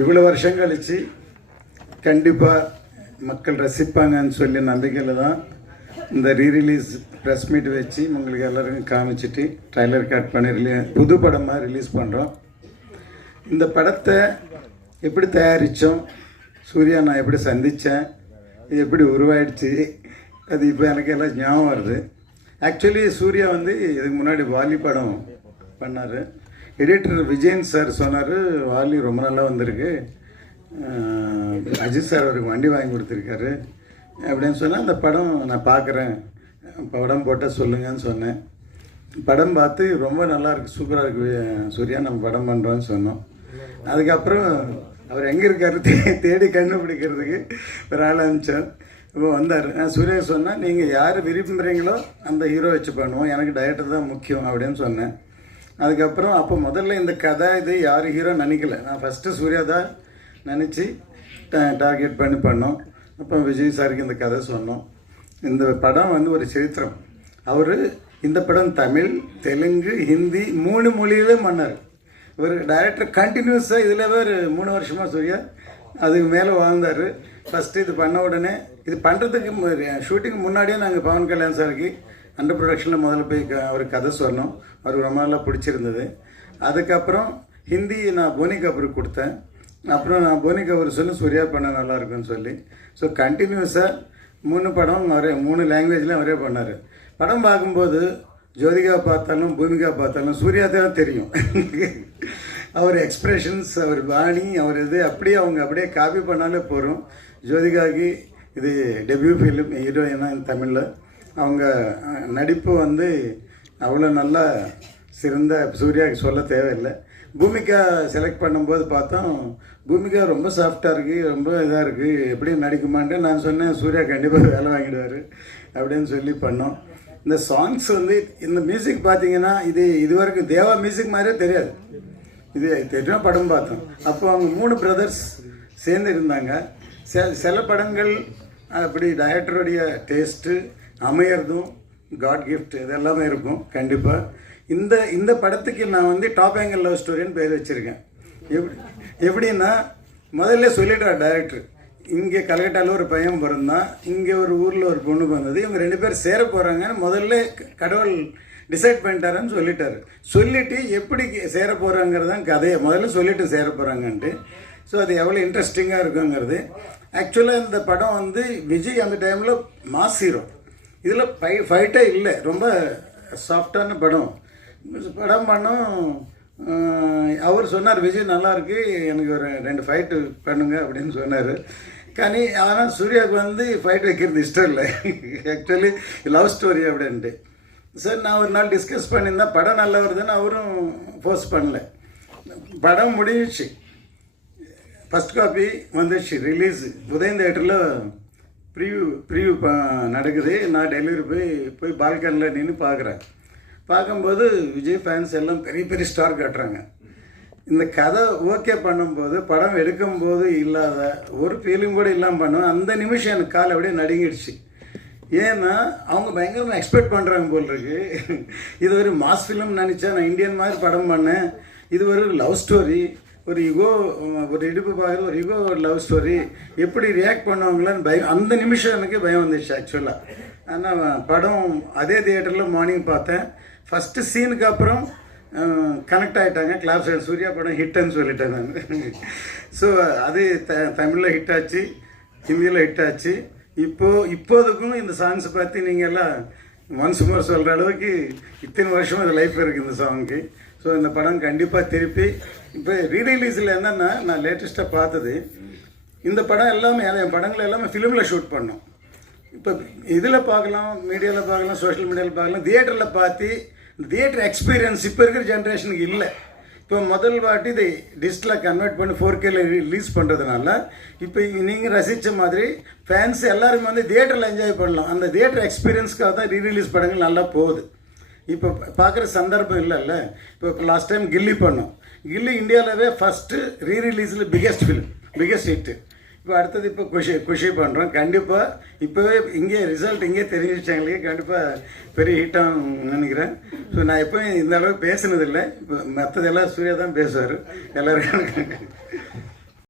இவ்வளோ வருஷம் கழித்து கண்டிப்பாக மக்கள் ரசிப்பாங்கன்னு சொல்லி நம்பிக்கையில் தான் இந்த ரீரிலீஸ் ப்ரெஸ் மீட் வச்சு உங்களுக்கு எல்லோருக்கும் காமிச்சிட்டு ட்ரைலர் கட் பண்ணி புது படமாக ரிலீஸ் பண்ணுறோம். இந்த படத்தை எப்படி தயாரித்தோம், சூர்யா நான் எப்படி சந்தித்தேன், இது எப்படி உருவாயிடுச்சு, அது இப்போ எனக்கு எல்லாம் ஞாபகம் வருது. ஆக்சுவலி சூர்யா வந்து இதுக்கு முன்னாடி வாலி படம் பண்ணார். எடிட்டர் விஜயன் சார் சொன்னார், வாலி ரொம்ப நல்லா வந்திருக்கு, அஜித் சார் அவருக்கு வண்டி வாங்கி கொடுத்துருக்காரு அப்படின்னு சொன்னால் அந்த படம் நான் பார்க்குறேன், படம் போட்டால் சொல்லுங்கன்னு சொன்னேன். படம் பார்த்து ரொம்ப நல்லாயிருக்கு, சூப்பராக இருக்குது சூர்யா, நம்ம படம் பண்ணுறோன்னு சொன்னோம். அதுக்கப்புறம் அவர் எங்கே இருக்கார் தேடி கண்டுபிடிக்கிறதுக்கு ஒரு ஆள் அனுப்பிச்சோம். இப்போ வந்தார். சூர்யா சொன்னால் நீங்கள் யார் விரும்புகிறீங்களோ அந்த ஹீரோ வச்சு பண்ணுவோம், எனக்கு டைரக்டர் தான் முக்கியம் அப்படின்னு சொன்னேன். அதுக்கப்புறம் அப்போ முதல்ல இந்த கதை இது யார் ஹீரோ நினைக்கல, நான் ஃபஸ்ட்டு சூர்யா தான் நினச்சி டார்கெட் பண்ணி பண்ணோம். அப்போ விஜய் சாருக்கு இந்த கதை சொன்னோம். இந்த படம் வந்து ஒரு சரித்திரம். அவர் இந்த படம் தமிழ், தெலுங்கு, ஹிந்தி 3 மொழியிலும் பண்ணார். ஒரு டைரக்டர் கண்டினியூஸாக இதில் ஒரு 3 வருஷமாக சூர்யா அதுக்கு மேலே வாழ்ந்தார். ஃபஸ்ட்டு இது பண்ண உடனே இது பண்ணுறதுக்கு ஷூட்டிங்கு முன்னாடியே நாங்கள் பவன் கல்யாண் சாருக்கு அண்டர் ப்ரொடக்ஷனில் முதல்ல போய் அவருக்கு கதை சொன்னோம். அவருக்கு ரொம்ப நல்லா பிடிச்சிருந்தது. அதுக்கப்புறம் ஹிந்தி நான் போனி கபூருக்கு கொடுத்தேன். அப்புறம் நான் போனி கபூர் சொல்லி சூர்யா பண்ண நல்லாயிருக்குன்னு சொல்லி ஸோ கண்டினியூஸாக 3 படம் அவரே 3 லாங்குவேஜ்லேயும் அவரே பண்ணார். படம் பார்க்கும்போது ஜோதிகா பார்த்தாலும் பூமிகா பார்த்தாலும் சூர்யா தான் தெரியும். அவர் எக்ஸ்ப்ரெஷன்ஸ், அவர் பாணி, அவர் இது அப்படியே அவங்க அப்படியே காப்பி பண்ணாலே போகிறோம். ஜோதிகாவுக்கு இது டெபியூ ஃபிலிம் ஹீரோயினாக தமிழில் அவங்க நடிப்பு வந்து அவ்வளோ நல்லா சிறந்த, சூர்யாவுக்கு சொல்ல தேவையில்லை. பூமிகா செலக்ட் பண்ணும்போது பார்த்தோம், பூமிகா ரொம்ப சாஃப்டாக இருக்குது, ரொம்ப இதாக இருக்குது, எப்படி நடிக்குமான்ட்டு நான் சொன்னேன், சூர்யா கண்டிப்பாக வேலை வாங்கிடுவார் அப்படின்னு சொல்லி பண்ணோம். இந்த சாங்ஸ் வந்து இந்த மியூசிக் பார்த்தீங்கன்னா இது வரைக்கும் தேவா மியூசிக் மாதிரியே தெரியாது. இது தெரியும் படம் பார்த்தோம். அப்போ அவங்க 3 பிரதர்ஸ் சேர்ந்து இருந்தாங்க. சில படங்கள் அப்படி டைரக்டருடைய டேஸ்ட்டு அமையறதும் காட் கிஃப்ட் இதெல்லாமே இருக்கும் கண்டிப்பாக. இந்த படத்துக்கு நான் வந்து டாப் ஆங்கிள் லவ் ஸ்டோரின்னு பேர் வச்சுருக்கேன். எப்படின்னா முதல்ல சொல்லிட்டார் டைரக்டர், இங்கே கல்கட்டாவில் ஒரு பையன் பிறந்தான், இங்கே ஒரு ஊரில் ஒரு பொண்ணு பிறந்தது, இவங்க 2 பேர் சேர போகிறாங்கன்னு முதல்ல கடவுள் டிசைட் பண்ணிட்டாருன்னு சொல்லிட்டாரு. சொல்லிவிட்டு எப்படி சேர போகிறாங்கிறதான் கதையை முதல்ல சொல்லிவிட்டு சேர போகிறாங்கன்ட்டு. ஸோ அது எவ்வளோ இன்ட்ரெஸ்டிங்காக இருக்குங்கிறது. ஆக்சுவலாக இந்த படம் வந்து விஜய் அந்த டைமில் மாஸ் ஹீரோ, இதில் ஃபைட்டே இல்லை, ரொம்ப சாஃப்டான படம் பண்ணோம். அவர் சொன்னார், விஜய் நல்லாயிருக்கு, எனக்கு ஒரு 2 ஃபைட்டு பண்ணுங்க அப்படின்னு சொன்னார். ஆனால் சூர்யாவுக்கு வந்து ஃபைட் வைக்கிறது இஷ்டம் இல்லை, ஆக்சுவலி லவ் ஸ்டோரி அப்படின்ட்டு. சார் நான் ஒரு நாள் டிஸ்கஸ் பண்ணியிருந்தேன், படம் நல்லா வருதுன்னு அவரும் ஃபோர்ஸ் பண்ணல. படம் முடிஞ்சிச்சு, ஃபஸ்ட் காப்பி வந்துடுச்சு, ரிலீஸ் உதயம் தேட்டரில் ப்ரிவ்யூ நடக்குது. நான் டெலிவரி போய் பால்கனியில் நின்று பார்க்குறேன். பார்க்கும்போது விஜய் ஃபேன்ஸ் எல்லாம் பெரிய பெரிய ஸ்டார் காட்டுறாங்க. இந்த கதை ஓகே பண்ணும்போது படம் எடுக்கும்போது இல்லாத ஒரு ஃபீலிங் கூட இல்லாமல் பண்ணுவேன். அந்த நிமிஷம் எனக்கு கால் அப்படியே நடுங்கிடுச்சு. ஏன்னா அவங்க பயங்கரமாக எக்ஸ்பெக்ட் பண்ணுறாங்க போல் இருக்கு. இது ஒரு மாஸ் ஃபிலிம் நினச்சா, நான் இந்தியன் மாதிரி படம் பண்ணேன், இது ஒரு லவ் ஸ்டோரி, ஒரு யுகோ, ஒரு இடுப்பு பார்க்குறது ஒரு யுகோ லவ் ஸ்டோரி, எப்படி ரியாக்ட் பண்ணுவாங்களான்னு பயம். அந்த நிமிஷம் எனக்கு பயம் வந்துடுச்சு ஆக்சுவலாக. ஆனால் படம் அதே தியேட்டரில் மார்னிங் பார்த்தேன். ஃபஸ்ட்டு சீனுக்கு அப்புறம் கனெக்ட் ஆகிட்டாங்க, கிளாப்ஸ். சூர்யா படம் ஹிட்டுன்னு சொல்லிட்டேன் நான். ஸோ அது தமிழில் ஹிட் ஆச்சு, ஹிந்தியில் ஹிட் ஆச்சு. இப்போதுக்கும் இந்த சாங்ஸை பற்றி நீங்கள் எல்லாம் ஒன்ஸ் மோர் சொல்கிற அளவுக்கு இத்தனை வருஷம் இது லைஃப் இருக்குது இந்த சாங்க்கு. ஸோ இந்த படம் கண்டிப்பாக திருப்பி இப்போ ரீரிலீஸில் என்னென்னா, நான் லேட்டஸ்ட்டாக பார்த்தது, இந்த படம் எல்லாமே என் படங்கள் எல்லாமே ஃபிலிமில் ஷூட் பண்ணோம். இப்போ இதில் பார்க்கலாம், மீடியாவில் பார்க்கலாம், சோஷியல் மீடியாவில் பார்க்கலாம், தியேட்டரில் பார்த்து தியேட்டர் எக்ஸ்பீரியன்ஸ் இப்போ இருக்கிற ஜென்ரேஷனுக்கு இல்லை. இப்போ முதல் வாட்டி இதை டிஜிட்டலாக கன்வெர்ட் பண்ணி 4Kல ரிலீஸ் பண்ணுறதுனால இப்போ நீங்கள் ரசித்த மாதிரி ஃபேன்ஸ் எல்லாருமே வந்து தியேட்டரில் என்ஜாய் பண்ணலாம். அந்த தியேட்டர் எக்ஸ்பீரியன்ஸ்க்காக தான் ரீரிலீஸ் படங்கள் நல்லா போகுது. இப்போ பார்க்குற சந்தர்ப்பம் இல்லைல்ல. இப்போ லாஸ்ட் டைம் கில்லி பண்ணோம். கில்லி இந்தியாவிலவே ஃபஸ்ட்டு ரீரிலீஸில் பிகெஸ்ட் ஃபிலிம், பிகெஸ்ட் ஹிட்டு. இப்போ அடுத்தது இப்போ குஷி பண்ணுறோம். கண்டிப்பாக இப்போவே இங்கே ரிசல்ட் இங்கே தெரிஞ்சிச்சாங்களே, கண்டிப்பாக பெரிய ஹிட்டாக நினைக்கிறேன். ஸோ நான் எப்போயும் இந்த அளவுக்கு பேசுனதில்லை. இப்போ மற்றதெல்லாம் சூர்யா தான் பேசுவார் எல்லாருக்கும்.